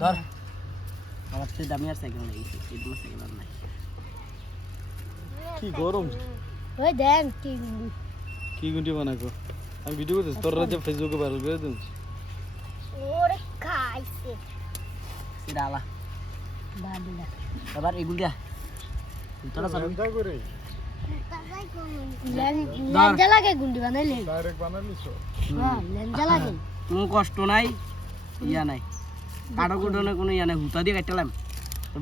ধর আমার তো দামি আর সাইকেল নাই এগুলো সাইকেল আর নাই কি গরম ওই দেন কি গুন্ডি বানাকো আমি ভিডিও করতেছি তোর রাতে ফেসবুকে ভাইরাল করে দিন ওরে খাইছে সিরালা বাদুলা এবার এগুলিয়া তোরা চালু চিন্তা করে লেঞ্জা লাগে গুন্ডি বানাইলে ডাইরেক্ট বানালিছো হ্যাঁ লেঞ্জা লাগে কোনো কষ্ট নাই ইয়া নাই কাটো কুটোনে কোনো ইয়া নাই হুতা দিয়ে কাটলাম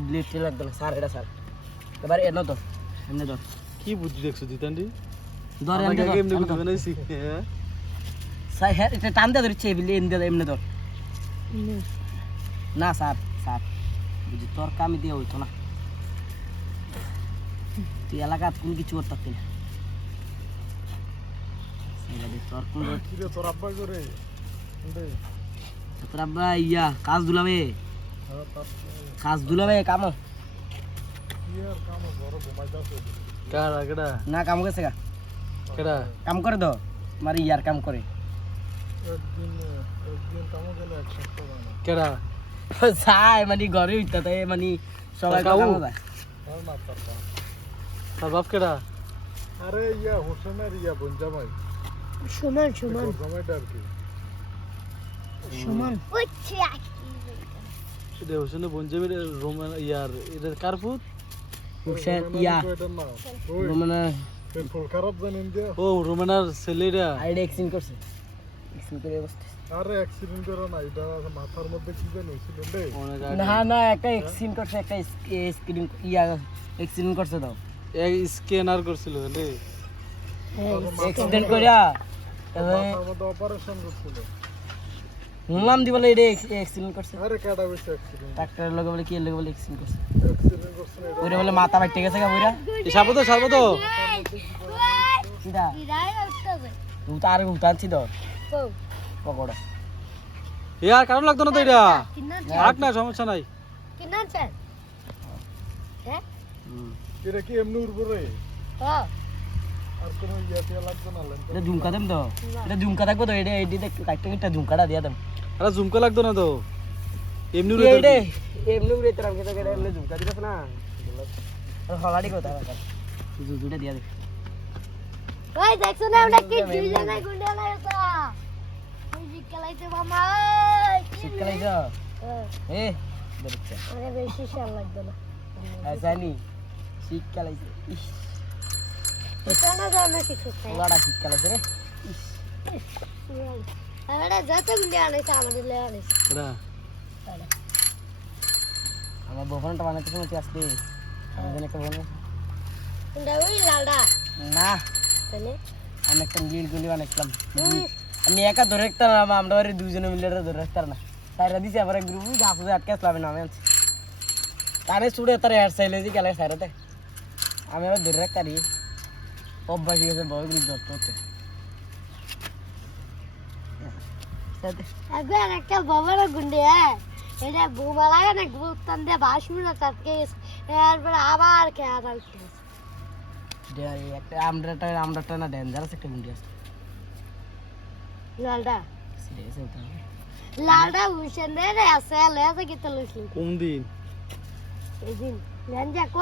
ব্লেড তে লাগবে না স্যার এটা স্যার এবার এনো তো এমনি ধর কি বুদ্ধি দেখছো দিতান্ডি ধর আমাকে এমনি এমনি ধর বুদ্ধি বানাইছি হ্যাঁ স্যার হ্যাঁ এটা টান দিয়ে ধরছে এমনি এমনি ধর না স্যার স্যার বুঝি তোর কামি দিয়ে হইতো না তুই এলাকাত কোন কিছু করতে পারতি না তোর কোন কি রে তোর আব্বা করে তোর আব্বা ইয়া কাজ দুলাবে কাজ দুলাবে কামো কারা কেডা না কাম গেছে গা কেডা কাম করে দাও মারি ইয়ার কাম করে কেডা চাই মানে ঘরে উঠতে মানে সবাই কাকু? কামো যায় তার বাপ কেডা আরে ইয়া হোসেনের ইয়া বঞ্জামাই সমান সমান জামাইটা আর কি সমান এটা হোসেনের বঞ্জামির রোমান ইয়ার এটা কার পুত হুসেন ইয়া মানে ও রোমানার ছেলেরা আইডি এক্সিডেন্ট করছে এক্সিডেন্ট করে বসতে আরে অ্যাক্সিডেন্ট করে না এটা মাথার মধ্যে কি জানি হইছিল রে না না একটা এক্সিডেন্ট করছে একটা স্ক্রিন ইয়া এক্সিডেন্ট করছে দাও এক স্ক্যানার করছিল রে এক্সিডেন্ট করিয়া মাথার মধ্যে অপারেশন করছিল শুনলাম দি বলে এটা এক্সিডেন্ট করছে আরে কাটা হইছে অ্যাক্সিডেন্ট ডাক্তারের লগে বলে কি এর লগে বলে এক্সিডেন্ট করছে অ্যাক্সিডেন্ট করছে ওইটা বলে মাথা বাইটে গেছে গা ওইটা সাবতো কিডা উতার উতারছি তো পকড়া ইয়ার কারণ লাগতো না তো এটা থাক না সমস্যা নাই কিনার চান হ্যাঁ এটা কি এমনি উড়বরে হ্যাঁ আর কোনো ইয়াতে লাগতো না এটা ঝুমকা দেম তো এটা ঝুমকা থাকবো তো এটা এডিতে কাটতে একটা ঝুমকাটা দিয়া দেম আরে ঝুমকা লাগতো না তো এমনি উড়ে এডে এমনি উড়ে তোরা কেটে কেটে এমনি ঝুমকা দিছস না হলাড়ি কথা কথা দুটা দিয়া দে ওই দেখছো না আমরা কি দুইজনে গুন্ডা লাগাতা মিউজিক খেলাইতে মামা শীতকালে যা এ দেখছ আরে বেশি শাল লাগতো না জানি শীতকালে ইস এটা জানা কিছু খাই ওলাড়া শীতকালে রে আরে যত গুন্ডা আনেছে আমাদের লে আনেছে এটা আমার বউফানটা বানাতে সময় আসবে আমাদের একটা বোন গুন্ডা ওই লাড়া না তাহলে আমি একটা নীল গুলি বানাইছিলাম ওই আমি একা ধরে রাখতাম না আমরা ওরে দুজনে মিলে ধরে রাখতাম না তাইরা দিছে আবার গ্রুপ গাছ আটকে আসলাম না আমি কানে ছুড়ে তার হেয়ার সাইলে যে গেলে সাইরাতে আমি আবার ধরে রাখতারি অভ্যাস হয়ে গেছে বয় গ্রুপ দষ্ট হচ্ছে একবার একটা বাবার গুন্ডে এটা বোমা লাগা না গুতান দিয়ে 22 মিনিট আটকে গেছে এরপর আবার খেয়াল আসছে একটা আমরাটা না ডেঞ্জারাস একটা গুন্ডি আছে লালডা সিরিয়াস হতে হবে লালডা হুসেন রে আছে লেছে কি তো লইছি কোন দিন এই দিন লেঞ্জা কো